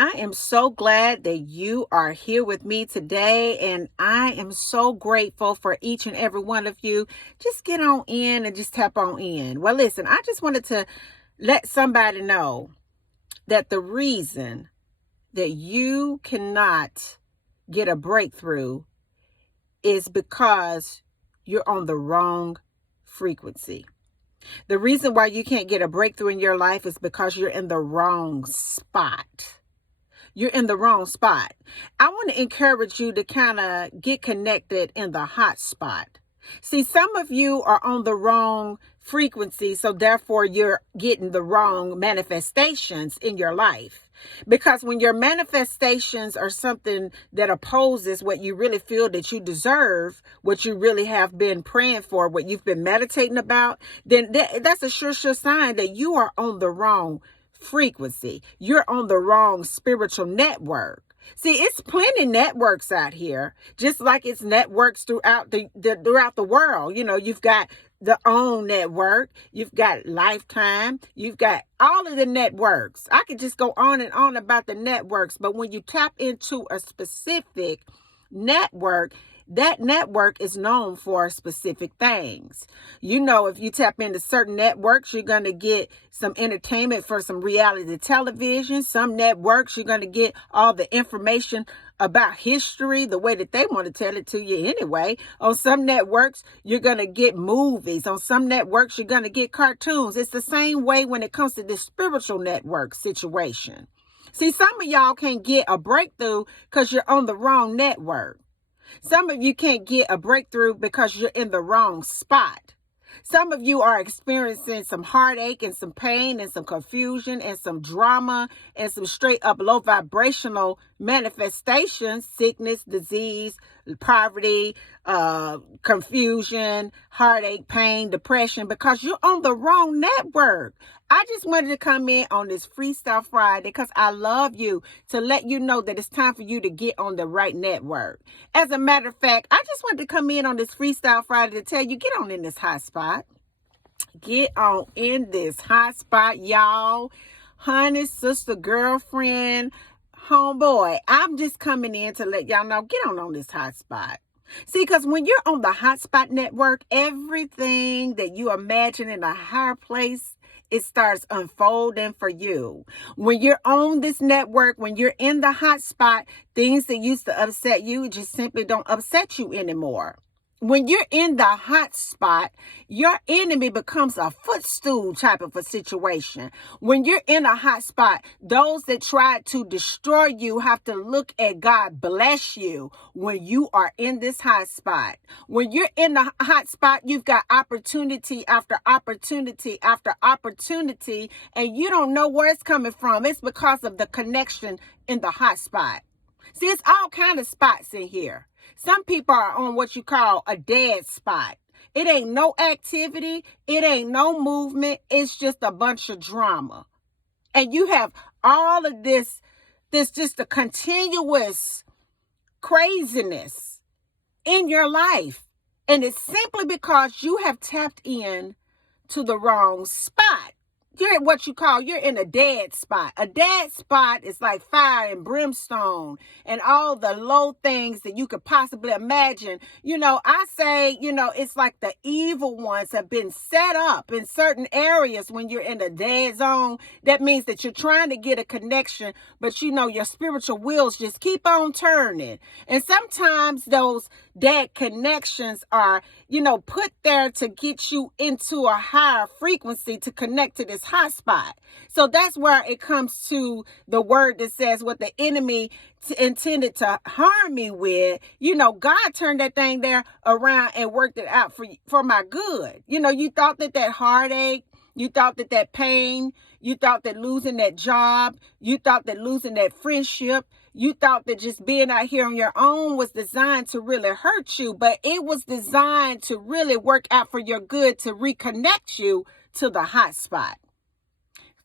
I am so glad that you are here with me today, and I am so grateful for each and every one of you. Just get on in and just tap on in. Well, listen, I just wanted to let somebody know that the reason that you cannot get a breakthrough is because you're on the wrong frequency. The reason why you can't get a breakthrough in your life is because you're in the wrong spot. You're in the wrong spot. I want to encourage you to kind of get connected in the hot spot. See, some of you are on the wrong frequency, so therefore you're getting the wrong manifestations in your life. Because when your manifestations are something that opposes what you really feel that you deserve, what you really have been praying for, what you've been meditating about, then that's a sure sign that you are on the wrong frequency. You're on the wrong spiritual network. See, it's plenty networks out here, just like it's networks throughout the world. You know, you've got the OWN network, you've got Lifetime, you've got all of the networks. I could just go on and on about the networks, but when you tap into a specific network, that network is known for specific things. You know, if you tap into certain networks, you're going to get some entertainment for some reality television. Some networks, you're going to get all the information about history, the way that they want to tell it to you anyway. On some networks, you're going to get movies. On some networks, you're going to get cartoons. It's the same way when it comes to this spiritual network situation. See, some of y'all can't get a breakthrough because you're on the wrong network. Some of you can't get a breakthrough because you're in the wrong spot. Some of you are experiencing some heartache and some pain and some confusion and some drama and some straight up low vibrational manifestations, sickness, disease, poverty, confusion, heartache, pain, depression, because you're on the wrong network. I just wanted to come in on this FreeStyle Friday because I love you, to let you know that it's time for you to get on the right network. As a matter of fact, I just wanted to come in on this FreeStyle Friday to tell you, get on in this hot spot. Get on in this hot spot, y'all. Honey, sister, girlfriend, homeboy. I'm just coming in to let y'all know, get on this hot spot. See, because when you're on the hot spot network, everything that you imagine in a higher place, it starts unfolding for you. When you're on this network, when you're in the hot spot, things that used to upset you just simply don't upset you anymore. When you're in the hot spot, your enemy becomes a footstool type of a situation. When you're in a hot spot, those that try to destroy you have to look at God bless you when you are in this hot spot. When you're in the hot spot, you've got opportunity after opportunity after opportunity, and you don't know where it's coming from. It's because of the connection in the hot spot. See, it's all kind of spots in here. Some people are on what you call a dead spot. It ain't no activity. It ain't no movement. It's just a bunch of drama. And you have all of this just a continuous craziness in your life. And it's simply because you have tapped in to the wrong spot. You're at what you call, you're in a dead spot. A dead spot is like fire and brimstone and all the low things that you could possibly imagine. You know, I say, it's like the evil ones have been set up in certain areas when you're in a dead zone. That means that you're trying to get a connection, but your spiritual wheels just keep on turning. And sometimes those dead connections are, put there to get you into a higher frequency to connect to this hot spot. So that's where it comes to the word that says what the enemy intended to harm me with, God turned that thing there around and worked it out for my good. You thought that heartache, you thought that pain, you thought that losing that job, you thought that losing that friendship, you thought that just being out here on your own was designed to really hurt you, but it was designed to really work out for your good, to reconnect you to the hot spot,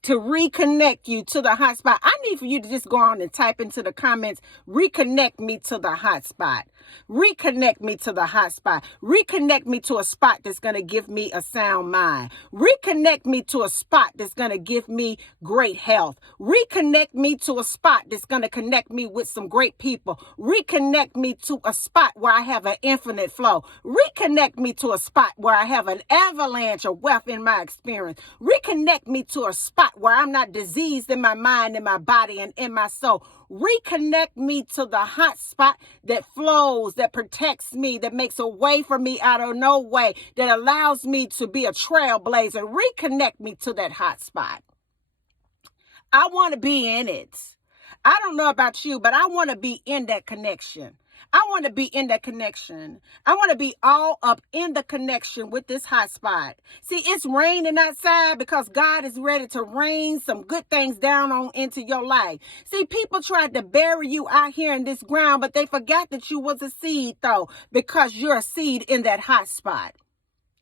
to reconnect you to the hot spot. I need for you to just go on and type into the comments, reconnect me to the hot spot. Reconnect me to the hot spot. Reconnect me to a spot that's going to give me a sound mind. Reconnect me to a spot that's going to give me great health. Reconnect me to a spot that's going to connect me with some great people. Reconnect me to a spot where I have an infinite flow. Reconnect me to a spot where I have an avalanche of wealth in my experience. Reconnect me to a spot where I'm not diseased in my mind, in my body, and in my soul. Reconnect me to the hot spot that flows, that protects me, that makes a way for me out of no way, that allows me to be a trailblazer. Reconnect me to that hot spot. I want to be in it. I don't know about you, but I want to be in that connection. I want to be in that connection. I want to be all up in the connection with this hot spot. See, it's raining outside because God is ready to rain some good things down on into your life. See, people tried to bury you out here in this ground, but they forgot that you was a seed, though, because you're a seed in that hot spot.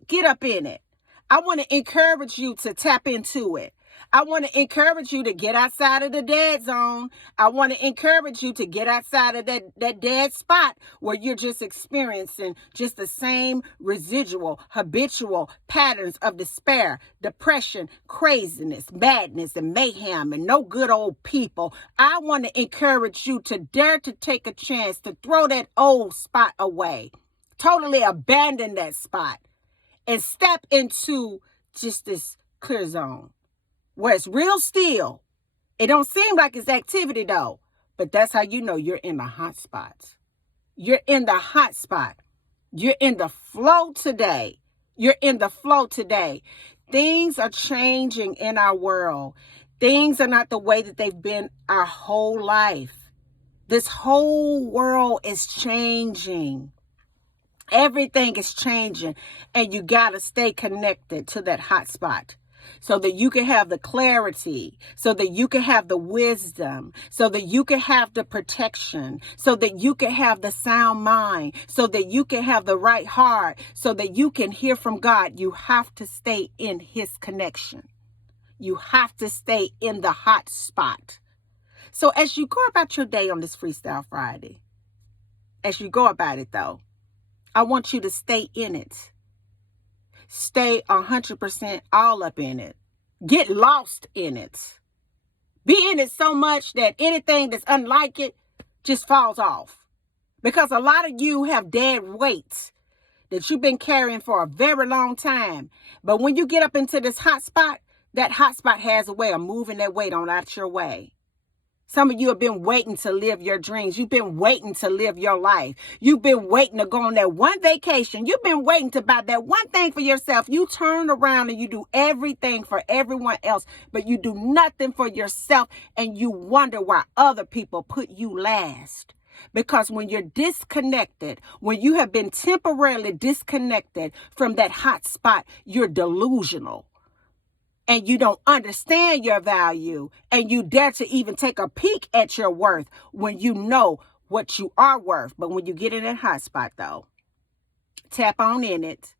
Get up in it. I want to encourage you to tap into it. I want to encourage you to get outside of the dead zone. I want to encourage you to get outside of that dead spot where you're just experiencing just the same residual, habitual patterns of despair, depression, craziness, madness, and mayhem, and no good old people. I want to encourage you to dare to take a chance to throw that old spot away, totally abandon that spot, and step into just this clear zone where it's real still. It don't seem like it's activity though, but that's how you know you're in the hot spots. You're in the hot spot. You're in the flow today. You're in the flow today. Things are changing in our world. Things are not the way that they've been our whole life. This whole world is changing. Everything is changing, and you got to stay connected to that hot spot so that you can have the clarity, so that you can have the wisdom, so that you can have the protection, so that you can have the sound mind, so that you can have the right heart, so that you can hear from God. You have to stay in his connection. You have to stay in the hot spot. So as you go about your day on this Freestyle Friday, as you go about it though, I want you to stay in it. Stay 100% all up in it. Get lost in it. Be in it so much that anything that's unlike it just falls off. Because a lot of you have dead weight that you've been carrying for a very long time. But when you get up into this hot spot, that hot spot has a way of moving that weight on out your way. Some of you have been waiting to live your dreams. You've been waiting to live your life. You've been waiting to go on that one vacation. You've been waiting to buy that one thing for yourself. You turn around and you do everything for everyone else, but you do nothing for yourself, and you wonder why other people put you last. Because when you're disconnected, when you have been temporarily disconnected from that hot spot, you're delusional. And you don't understand your value, and you dare to even take a peek at your worth when you know what you are worth. But when you get in that hot spot though, tap on in it,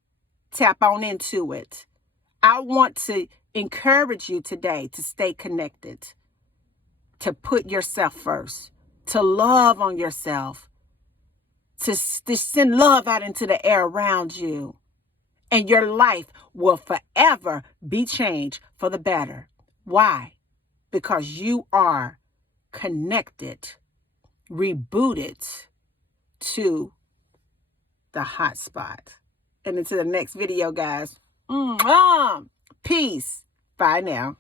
tap on into it. I want to encourage you today to stay connected, to put yourself first, to love on yourself, to send love out into the air around you. And your life will forever be changed for the better. Why? Because you are connected, rebooted to the hot spot. And until the next video, guys. Peace. Bye now.